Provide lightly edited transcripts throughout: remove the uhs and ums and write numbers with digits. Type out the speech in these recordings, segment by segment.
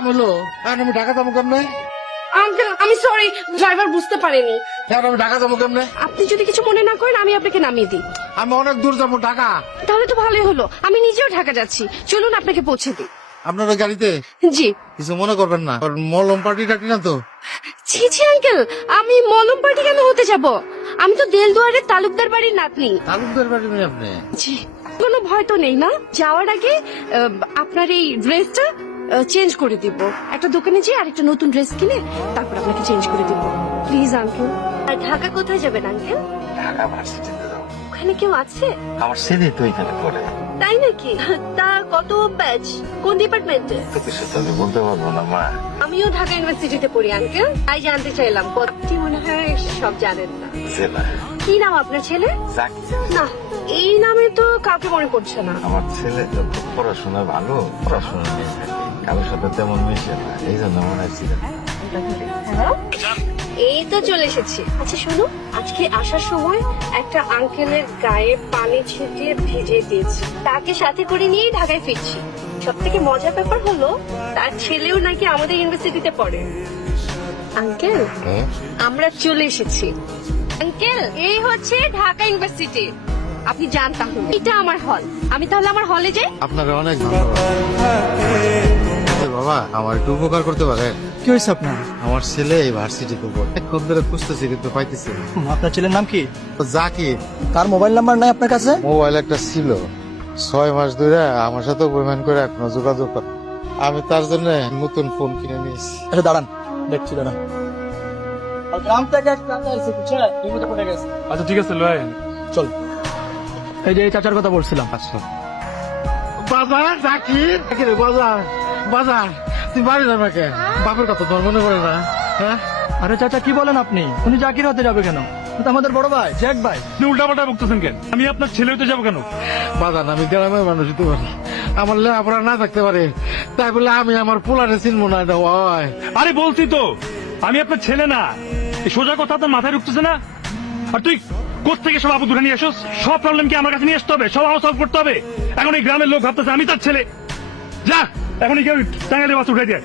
কাম হলো, এখন আমি ঢাকা যাবো কেমনে? আঙ্কেল আমি সরি, ড্রাইভার বুঝতে পারেনি। এখন আমি ঢাকা যাবো কেমনে? আপনি যদি কিছু মনে না করেন আমি আপনাকে নামিয়ে দিই। আমি অনেক দূর যাবো ঢাকা। তাহলে তো ভালোই হলো, আমি নিজেও ঢাকা যাচ্ছি, চলুন আপনাকে পৌঁছে দিই। আপনার ওই গাড়িতে জি। কিছু মনে করবেন না, আর মলম পার্টি টাটি না তো? ছি ছি আঙ্কেল, আমি মলম পার্টি কেন হতে যাব? আমি তো দেলদুয়ারের তালুকদার বাড়ির নাতনি। তালুকদার বাড়ি মেয়ে আপনি? জি। কোনো ভয় তো নেই না? যাওয়ার আগে আপনার এই ড্রেসটা চেঞ্জ করে দিব। একটা দোকানে যেয়ে আরেকটা নতুন ড্রেস কিনে তারপর আপনাকে চেঞ্জ করে দিব। Please uncle. আর ঢাকা কোথায় যাবেন আঙ্কেল? ঢাকা ভার্সিটিতে যাবো। ওখানে কেউ আছে? আমার ছেলে তো এখানে পড়ে। তাই নাকি? তা কত ব্যাচ, কোন ডিপার্টমেন্টে? তো কিছু তো আমি বলতে পারবো না মা। আমিও ঢাকা ইউনিভার্সিটিতে পড়ি আঙ্কেল, তাই জানতে চাইলাম। আপনি মনে হয় সব জানেন না। জেলা কি নাম আপনার ছেলে? জাকি। না, এই নামে তো কাউকে মনে পড়ছে না। আমার ছেলে তো খুব পড়াশোনা ভালো, পড়াশোনা নিয়ে থাকে, কারোর সাথে তেমন মিশে না, এই জন্য মনে হচ্ছিল। এই তো চলে এসেছি। আচ্ছা শোনো, আজকে আসার সময় একটা আঙ্কেলের গায়ে পানি ছিটিয়ে ভিজিয়ে দিয়েছি, তাকে সাথে করে নিয়েই ঢাকায় ফিরছি। সব থেকে মজার ব্যাপার হলো তার ছেলেও নাকি আমাদের ইউনিভার্সিটিতে পড়ে। আঙ্কেল আমরা চলে এসেছি। আঙ্কেল এই হচ্ছে ঢাকা ইউনিভার্সিটি, আপনি যান তাহলে। এটা আমার হল, আমি তাহলে আমার হলে যাই। আপনারা অনেক ধন্যবাদ। বাবা আমার একটু উপকার করতে পারেন? কি হয়েছে আপনার? আমার ছেলে এই ভার্সিটিতে পড়ে, অনেকক্ষণ ধরে খুঁজতেছি কিন্তু পাইতেছি না। আপনার ছেলের নাম কি? জাকির। তার মোবাইল নাম্বার নাই আপনার কাছে? মোবাইল একটা ছিল, 6 মাস ধরে আমার সাথে অভিমান করে এখনো যোগাযোগ করে। আমি তার জন্য নতুন ফোন কিনে নিয়েছি। আচ্ছা দাঁড়ান, দেখছি দাঁড়ান। গ্রাম থেকে এক চাচা এসে বুঝছে, বিপদে পড়ে গেছে। আচ্ছা ঠিক আছে লয়। চল, এই যে এই চাচার কথা বলছিলাম। আচ্ছা বাজার জাকির, জাকির বাজার বাজার, তুই বাড়ি যাবে কে? বাপের কথা তোর মনে করে না? হ্যাঁ আরে চাচা কি বলেন আপনি? উনি জাকির হতে যাবে কেন? ও তো আমাদের বড় ভাই, জ্যাক ভাই। আপনি উল্টাপাল্টা বকতেছেন কেন? আমি আপনার ছেলে হতে যাবো কেন? বাজার আমি গ্রামের মানুষ হতে পারি, আমার লেখাপড়া না থাকতে পারে, তাই বলে আমি আমার পোলারে চিনবো না? এটা হয়? আরে বলছি তো আমি আপনার ছেলে না। এই সোজা কথা আপনার মাথায় ঢুকতেছে না? আর তুই কোত্থেকে সব আপু ধরে নিয়ে আসোস? সব প্রবলেম কি আমার কাছে নিয়ে আসতে হবে? সব আমার সলভ করতে হবে? এখন এই গ্রামের লোক ভাবতেছে আমি তার ছেলে। যা এখনই কেউ টাঙ্গালে বাস উঠে দিয়ে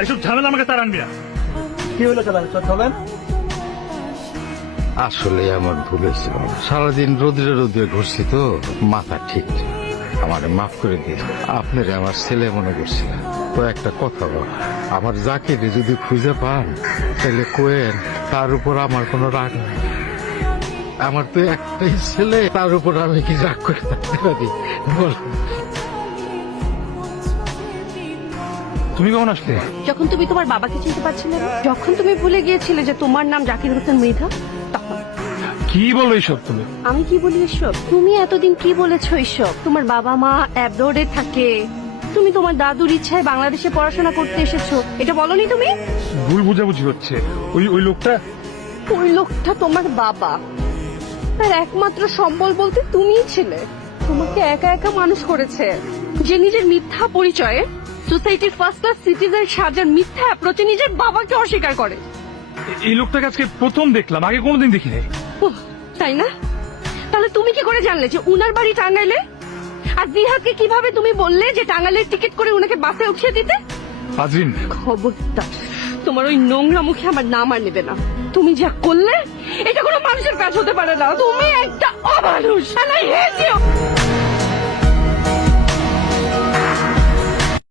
এইসব ঝামেলা আমাকে তার আনবি না। কি হলো চাচা, চলেন। আসলে আমার ভুল হয়েছিল, সারাদিন রোদ্রে রোদ্রে ঘুরছি তো, মাথা ঠিক নেই। আমারে মাফ করে দিন, আপনারে আমার ছেলে মনে করছি না। তো একটা কথা বল, আমার জাকিরে যদি খুঁজে পান তাহলে কোয়েন তার উপর আমার কোনো রাগ নেই। আমার তো একটাই ছেলে, তার উপর আমি কি রাগ করে থাকতে পারি বল? তুমি কখন আসলে? যখন তুমি তোমার বাবাকে চিনতে পারছিলে না, যখন তুমি ভুলে গিয়েছিলে যে তোমার নাম জাকির হোসেন মৃধা, তখন। কি বলো এইসব তুমি? আমি কি বলি এসব? তুমি এতদিন কি বলেছো এইসব? তোমার বাবা মা অ্যাব্রোডে থাকে, তুমি তোমার দাদুর ইচ্ছায় বাংলাদেশে পড়াশোনা করতে এসেছো, এটা বলনি তুমি? ভুল বুঝাবুঝি হচ্ছে। ওই লোকটা, ওই লোকটা তোমার বাবা, তার একমাত্র সম্বল বলতে তুমিই ছিলে। তোমাকে একা একা মানুষ করেছে, যে নিজের মিথ্যা পরিচয়ে সোসাইটির ফার্স্ট ক্লাস সিটিজেন সাজার মিথ্যা অ্যাপ্রোচে নিজের বাবাকে অস্বীকার করে। এই লোকটাকে আজকে প্রথম দেখলাম, আগে কোনোদিন দেখি নাই। ওহ, তাই না? তাহলে তুমি কি করে জানলে যে উনার বাড়ি টাঙ্গাইলে? আর দিহাকে কিভাবে তুমি বললে যে টাঙ্গাইলের টিকিট করে উনাকে বাসে উঠিয়ে দিতে? আজরিন, খবরদার, তোমার ওই নোংরা মুখে আমার নাম আর নেবে না। তুমি যা করলে এটা কোনো মানুষের কাজ হতে পারে না। তুমি একটা অমানুষ। And I hate you!